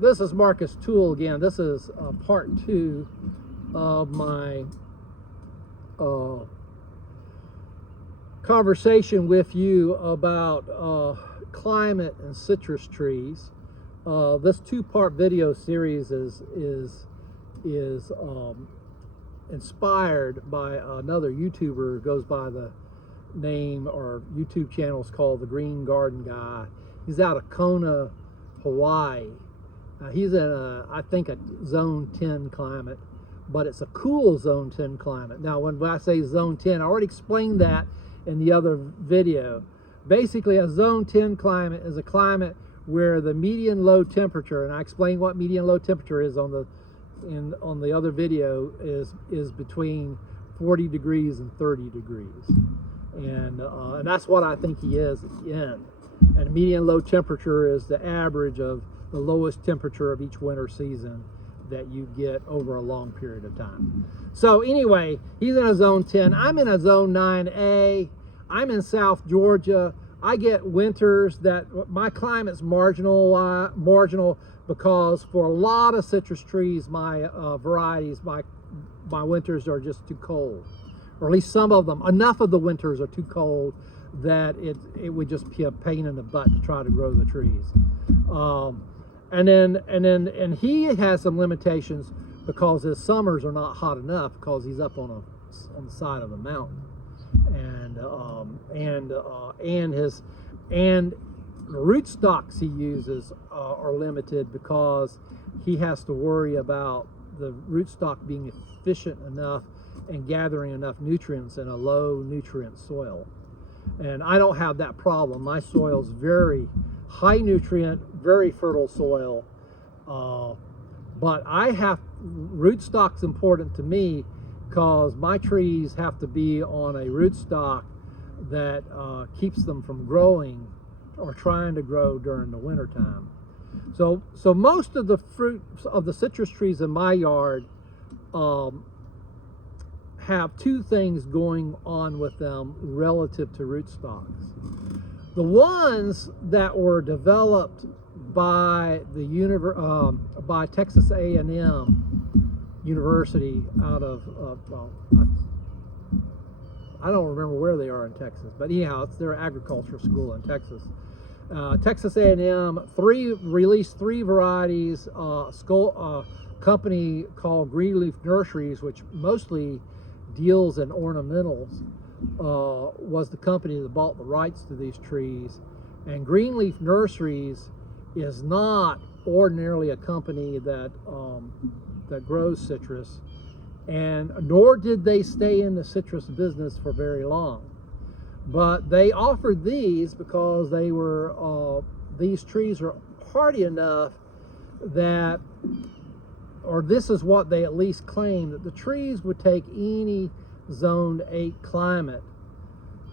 This is Marcus Toole again. This is part 2 of my conversation with you about climate and citrus trees. This 2-part video series is inspired by another YouTuber who goes by the name, or YouTube channel is called The Green Garden Guy. He's out of Kona, Hawaii. He's in I think a zone 10 climate, but it's a cool zone 10 climate. Now, when I say zone 10, I already explained that in the other video. Basically, a zone 10 climate is a climate where the median low temperature, and I explained what median low temperature is on the other video, is between 40 degrees and 30 degrees. And that's what I think he is in. And median low temperature is the average of the lowest temperature of each winter season that you get over a long period of time. So anyway, he's in a zone 10. I'm in a zone 9A. I'm in South Georgia. I get winters that my climate's marginal because for a lot of citrus trees, my varieties, my winters are just too cold, or at least some of them. Enough of the winters are too cold that it would just be a pain in the butt to try to grow the trees. And he has some limitations because his summers are not hot enough because he's up on the side of a mountain, and the root stocks he uses are limited because he has to worry about the rootstock being efficient enough and gathering enough nutrients in a low nutrient soil. And I don't have that problem. My soil's very high nutrient, very fertile soil. But rootstock's important to me because my trees have to be on a rootstock that keeps them from growing or trying to grow during the winter time. So most of the fruit of the citrus trees in my yard have 2 things going on with them relative to rootstocks. The ones that were developed by by Texas A&M University out of I don't remember where they are in Texas, but anyhow, it's their agricultural school in Texas. Texas A&M released 3 varieties. Company called Greenleaf Nurseries, which mostly deals in ornamentals, was the company that bought the rights to these trees. And Greenleaf Nurseries is not ordinarily a company that grows citrus, and nor did they stay in the citrus business for very long. But they offered these because they were these trees are hardy enough that, or this is what they at least claim, that the trees would take any zone 8 climate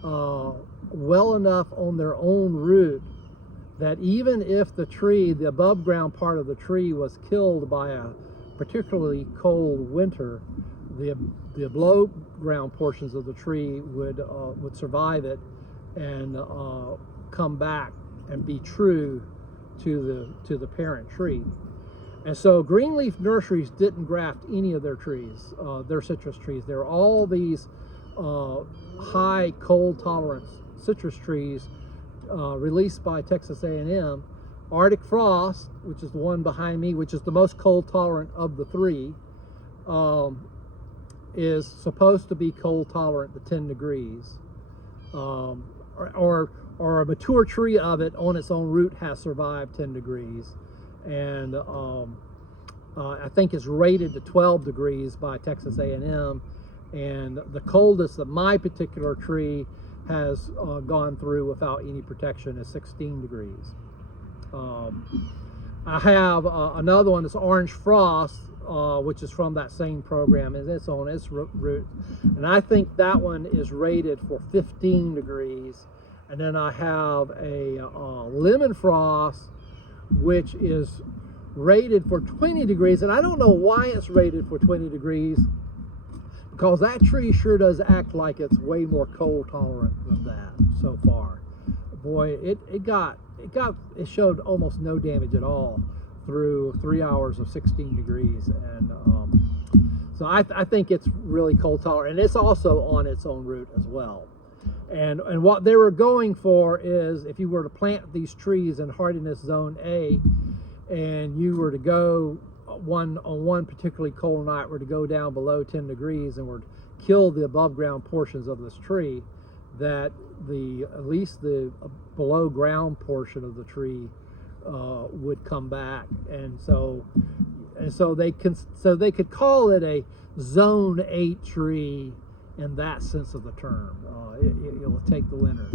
well enough on their own root that even if the above ground part of the tree was killed by a particularly cold winter, the below ground portions of the tree would survive it and come back and be true to the parent tree. And so Greenleaf Nurseries didn't graft any of their trees, their citrus trees. They're all these high cold tolerance citrus trees released by Texas A&M. Arctic Frost, which is the one behind me, which is the most cold tolerant of the 3, is supposed to be cold tolerant to 10 degrees. Or a mature tree of it on its own root has survived 10 degrees. And I think it's rated to 12 degrees by Texas A&M. And the coldest that my particular tree has gone through without any protection is 16 degrees. I have another one that's Orange Frost, which is from that same program, and it's on its root. And I think that one is rated for 15 degrees. And then I have a Lemon Frost, which is rated for 20 degrees. And I don't know why it's rated for 20 degrees, because that tree sure does act like it's way more cold tolerant than that so far. Boy, it showed almost no damage at all through 3 hours of 16 degrees. And so I think it's really cold tolerant, and it's also on its own route as well. And what they were going for is, if you were to plant these trees in Hardiness Zone A, and you were to go on one particularly cold night, were to go down below 10 degrees and were to kill the above ground portions of this tree, that at least the below ground portion of the tree would come back. And so they could call it a Zone 8 tree in that sense of the term. It will take the winters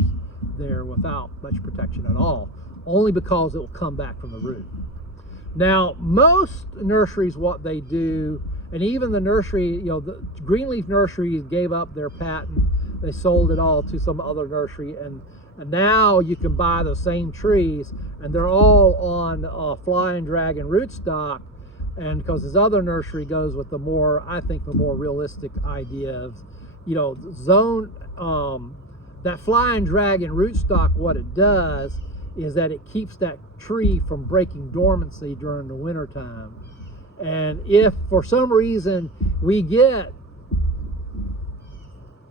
there without much protection at all, only because it will come back from the root. Now, most nurseries, what they do, and even the nursery, the Greenleaf Nursery gave up their patent. They sold it all to some other nursery, and now you can buy the same trees, and they're all on Flying Dragon rootstock. And because this other nursery goes with I think the more realistic idea of, that Flying Dragon rootstock, what it does is that it keeps that tree from breaking dormancy during the winter time. And if for some reason we get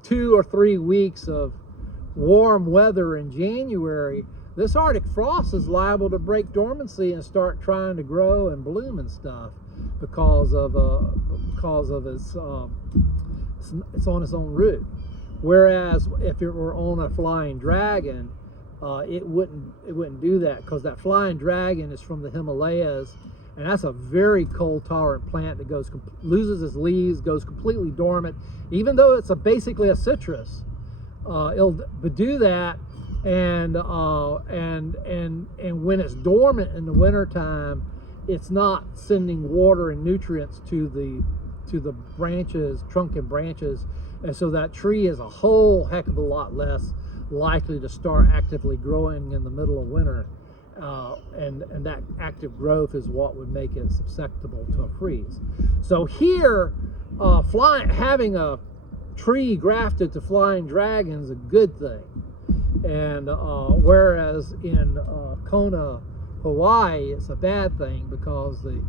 2 or 3 weeks of warm weather in January, this Arctic frost is liable to break dormancy and start trying to grow and bloom and stuff because of it's on its own root. Whereas if it were on a Flying Dragon, it wouldn't do that, because that Flying Dragon is from the Himalayas, and that's a very cold tolerant plant that loses its leaves, goes completely dormant. Even though it's basically a citrus, it'll do that. And when it's dormant in the wintertime, it's not sending water and nutrients to the branches, trunk and branches, and so that tree is a whole heck of a lot less likely to start actively growing in the middle of winter, and that active growth is what would make it susceptible to a freeze. So here, having a tree grafted to Flying Dragon is a good thing. And whereas in Kona, Hawaii, it's a bad thing, because the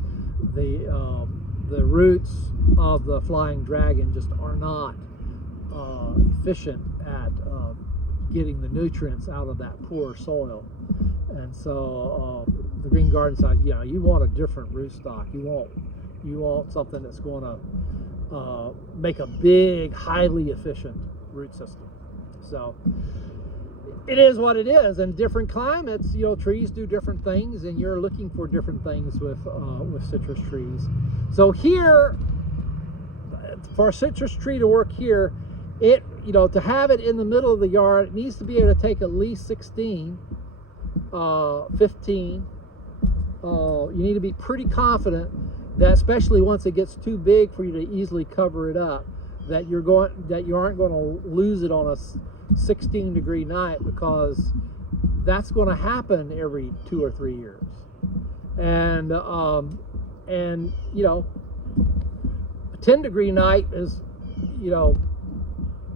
roots of the Flying Dragon just are not efficient at getting the nutrients out of that poor soil. And so the Green Garden side, you want a different rootstock. You want something that's going to make a big, highly efficient root system. So it is what it is. In different climates, trees do different things, and you're looking for different things with citrus trees. So here, for a citrus tree to work here, to have it in the middle of the yard, it needs to be able to take at least 16, 15. You need to be pretty confident that, especially once it gets too big for you to easily cover it up, that you aren't going to lose it on a 16-degree night, because that's going to happen every 2 or 3 years. And a 10-degree night is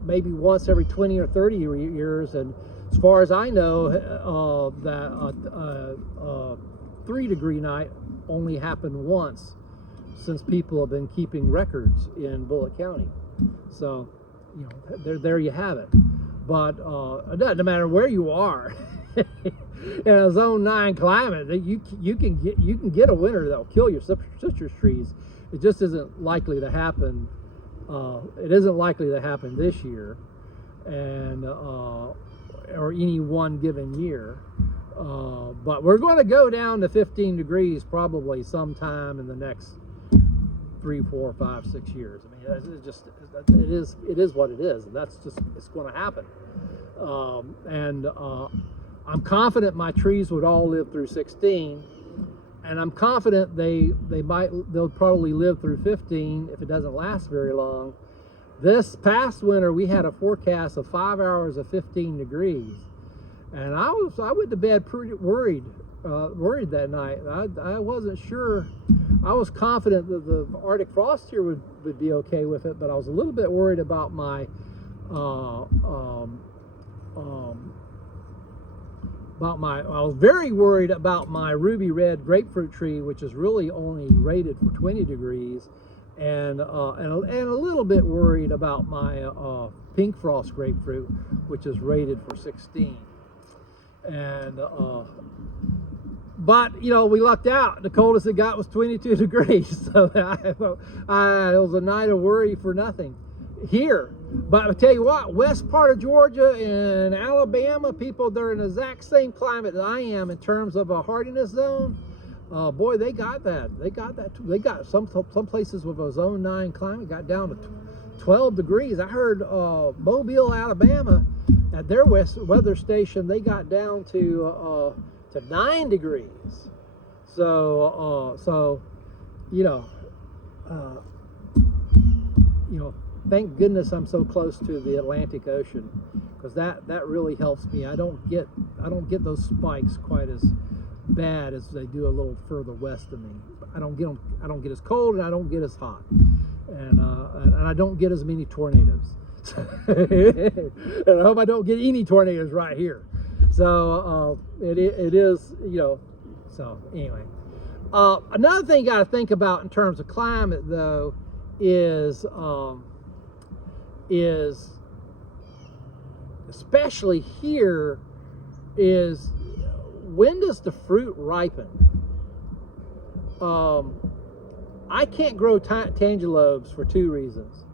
maybe once every 20 or 30 years. And as far as I know, that 3-degree night only happened once since people have been keeping records in Bullitt County. So there you have it. But it doesn't matter where you are. In a Zone 9 climate, you can get a winter that'll kill your citrus trees. It just isn't likely to happen. It isn't likely to happen this year, and or any one given year. But we're going to go down to 15 degrees probably sometime in the next 3, 4, 5, 6 years. I mean, it is what it is, and it's going to happen. I'm confident my trees would all live through 16, and I'm confident they'll probably live through 15 if it doesn't last very long. This past winter, we had a forecast of 5 hours of 15 degrees, and I went to bed pretty worried that night. I wasn't sure. I was confident that the Arctic frost here would be okay with it, but I was a little bit worried about my I was very worried about my ruby red grapefruit tree, which is really only rated for 20 degrees, and a little bit worried about my pink frost grapefruit, which is rated for 16. And but you know, we lucked out. The coldest it got was 22 degrees, so it was a night of worry for nothing here. But I tell you what, west part of Georgia and Alabama, people, they're in the exact same climate that I am in terms of a hardiness zone. Boy, they got that. They got some places with a zone 9 climate got down to 12 degrees. I heard Mobile, Alabama, at their weather station, they got down to 9 degrees. So you know, thank goodness I'm so close to the Atlantic Ocean, because that really helps me. I don't get those spikes quite as bad as they do a little further west of me. I don't get as cold, and I don't get as hot, and I don't get as many tornadoes. And I hope I don't get any tornadoes right here. So it is, you know. So anyway, another thing you got to think about in terms of climate, though, is especially here, is when does the fruit ripen? I can't grow tangelobes for 2 reasons.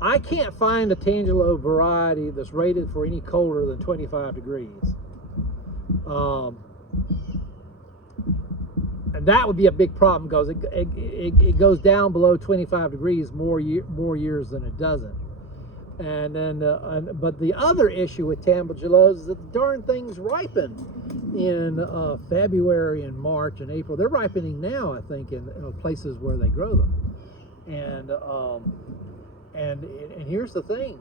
I can't find a tangelo variety that's rated for any colder than 25 degrees. And that would be a big problem, because it goes down below 25 degrees more years than it doesn't. And then, but the other issue with tangelos is that the darn things ripen in February and March and April. They're ripening now, I think, in places where they grow them. And here's the thing: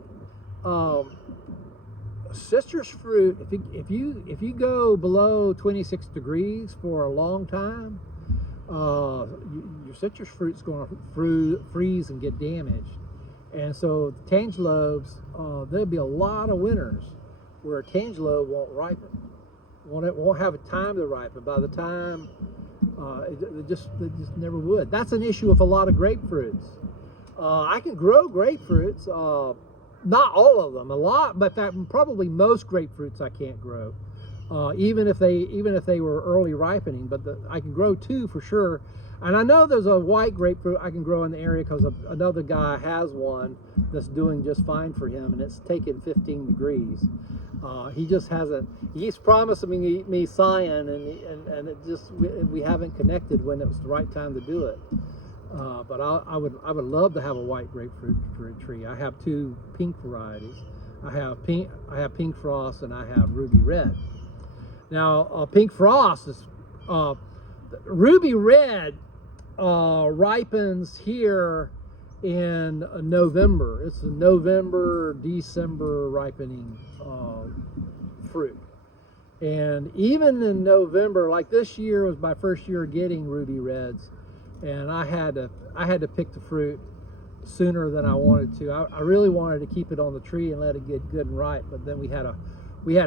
citrus fruit. If you go below 26 degrees for a long time, your citrus fruit's going to freeze and get damaged. And so tangelos, there'll be a lot of winters where a tangelo won't ripen. It won't have a time to ripen. By the time, it just never would. That's an issue with a lot of grapefruits. I can grow grapefruits, not all of them, a lot, but in fact, probably most grapefruits I can't grow, even if they were early ripening. But I can grow 2 for sure. And I know there's a white grapefruit I can grow in the area, because another guy has one that's doing just fine for him, and it's taken 15 degrees. He just hasn't. He's promising me cyan, and it just, we haven't connected when it was the right time to do it. But I would love to have a white grapefruit tree. I have 2 pink varieties. I have pink frost, and I have ruby red. Now pink frost is ruby red. Ripens here in November. It's a November, December ripening fruit. And even in November, like this year was my first year getting ruby reds, and I had to pick the fruit sooner than I wanted to. I really wanted to keep it on the tree and let it get good and ripe, but then we had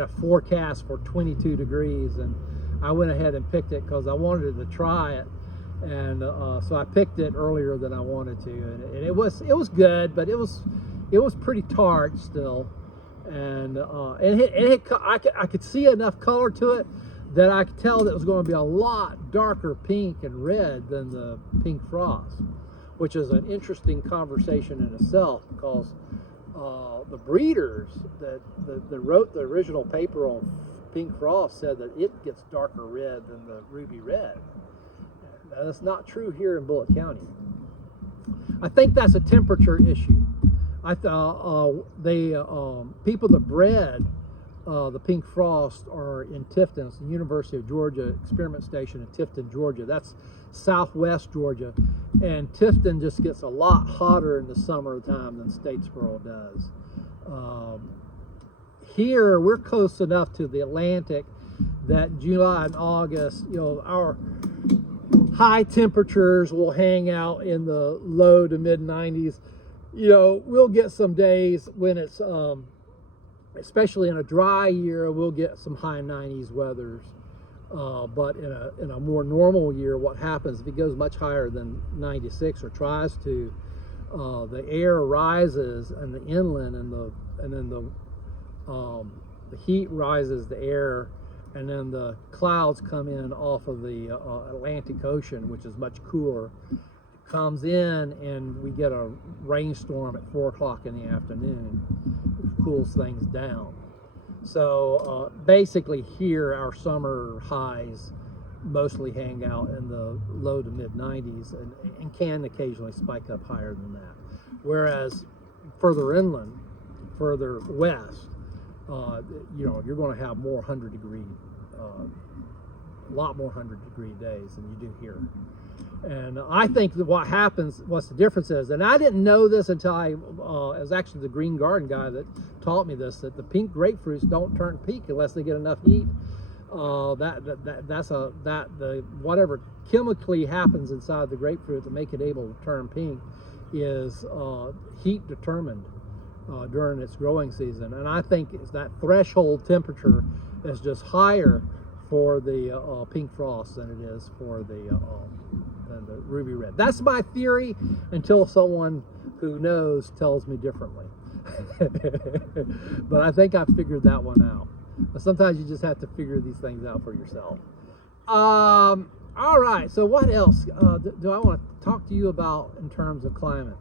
a forecast for 22 degrees, and I went ahead and picked it because I wanted to try it. And so I picked it earlier than I wanted to, and it was good, but it was pretty tart still, and I could see enough color to it that I could tell that it was going to be a lot darker pink and red than the pink frost, which is an interesting conversation in itself, because the breeders that wrote the original paper on pink frost said that it gets darker red than the ruby red. That's not true here in Bullitt County. I think that's a temperature issue. People that bred the pink frost are in Tifton. It's the University of Georgia Experiment Station in Tifton, Georgia. That's southwest Georgia, and Tifton just gets a lot hotter in the summertime than Statesboro does. Here we're close enough to the Atlantic that July and August, our high temperatures will hang out in the low to mid 90s. We'll get some days when it's especially in a dry year, we'll get some high 90s weathers. But in a more normal year, what happens if it goes much higher than 96 or tries to, the air rises in the inland, and then the heat rises the air, and then the clouds come in off of the Atlantic Ocean, which is much cooler. It comes in, and we get a rainstorm at 4 o'clock in the afternoon. It cools things down. So basically here, our summer highs mostly hang out in the low to mid 90s, and can occasionally spike up higher than that. Whereas further inland, further west, you know, you're going to have more 100-degree, a lot more 100-degree days than you do here. And I think that what happens, what's the difference is, and I didn't know this until it was actually the Green Garden guy that taught me this, that the pink grapefruits don't turn pink unless they get enough heat. Whatever chemically happens inside the grapefruit to make it able to turn pink is heat determined during its growing season. And I think that threshold temperature is just higher for the pink frost than it is for the ruby red. That's my theory until someone who knows tells me differently. But I think I figured that one out. But sometimes you just have to figure these things out for yourself. All right, so what else do I want to talk to you about in terms of climate?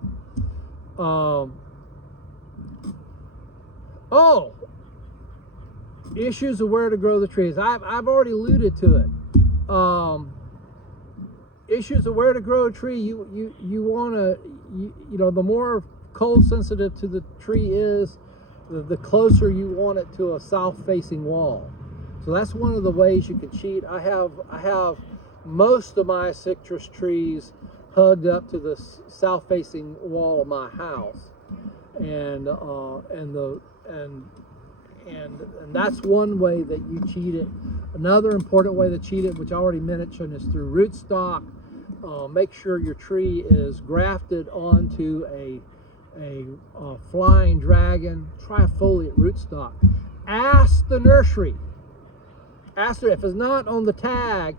Issues of where to grow the trees. I've already alluded to it. Issues of where to grow a tree. You want to, you know, the more cold sensitive to the tree is, the closer you want it to a south-facing wall. So that's one of the ways you can cheat. I have most of my citrus trees hugged up to the south-facing wall of my house, and that's one way that you cheat it. Another important way to cheat it, which I already mentioned, is through rootstock. Make sure your tree is grafted onto a flying dragon trifoliate rootstock. Ask the nursery. If it's not on the tag,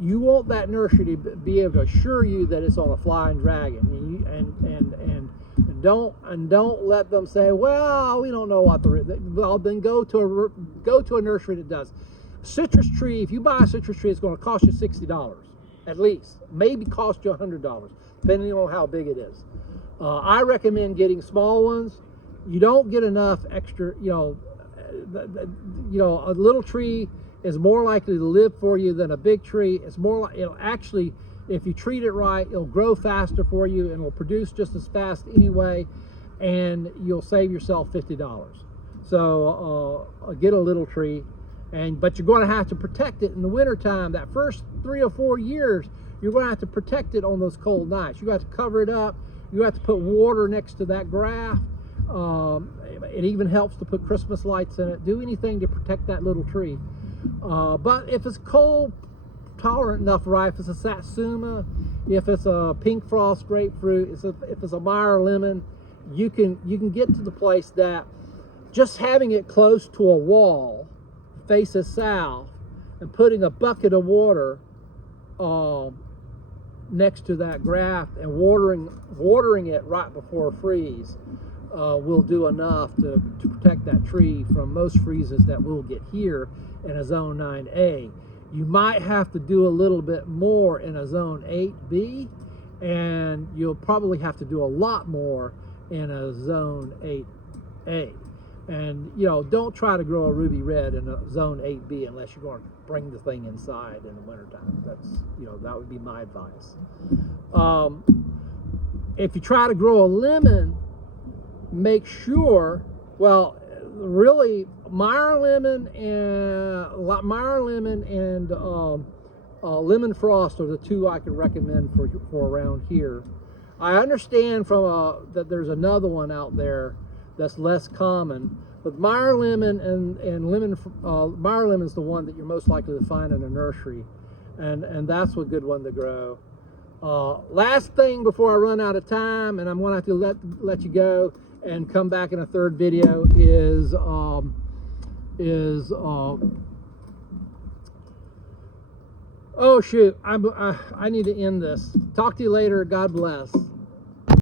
you want that nursery to be able to assure you that it's on a flying dragon, and don't let them say, well, we don't know what well, then go to a nursery that does. Citrus tree, if you buy a citrus tree, it's going to cost you $60 at least, maybe cost you $100 depending on how big it is. I recommend getting small ones. You don't get enough extra, a little tree is more likely to live for you than a big tree. It's more like, it'll actually, if you treat it right, it'll grow faster for you, and it'll produce just as fast anyway, and you'll save yourself $50. So get a little tree, but you're going to have to protect it in the wintertime. That first 3 or 4 years, you're going to have to protect it on those cold nights. You have to cover it up. You have to put water next to that graft. It even helps to put Christmas lights in it. Do anything to protect that little tree. But if it's cold tolerant enough, right? If it's a satsuma, if it's a pink frost grapefruit, if it's a Meyer lemon, you can get to the place that just having it close to a wall, faces south, and putting a bucket of water next to that graft and watering it right before a freeze will do enough to protect that tree from most freezes that we'll get here in a zone 9A. You might have to do a little bit more in a zone 8B, and you'll probably have to do a lot more in a zone 8A. And don't try to grow a ruby red in a zone 8B unless you're going to bring the thing inside in the wintertime. That's that would be my advice. If you try to grow a lemon, make sure, really Meyer lemon and lemon frost are the two I could recommend for around here. I understand that there's another one out there that's less common, but Meyer lemon and Meyer lemon is the one that you're most likely to find in a nursery, and that's a good one to grow. Last thing before I run out of time, and I'm going to have to let you go and come back in a third video, is is oh shoot, I need to end this. Talk to you later. God bless.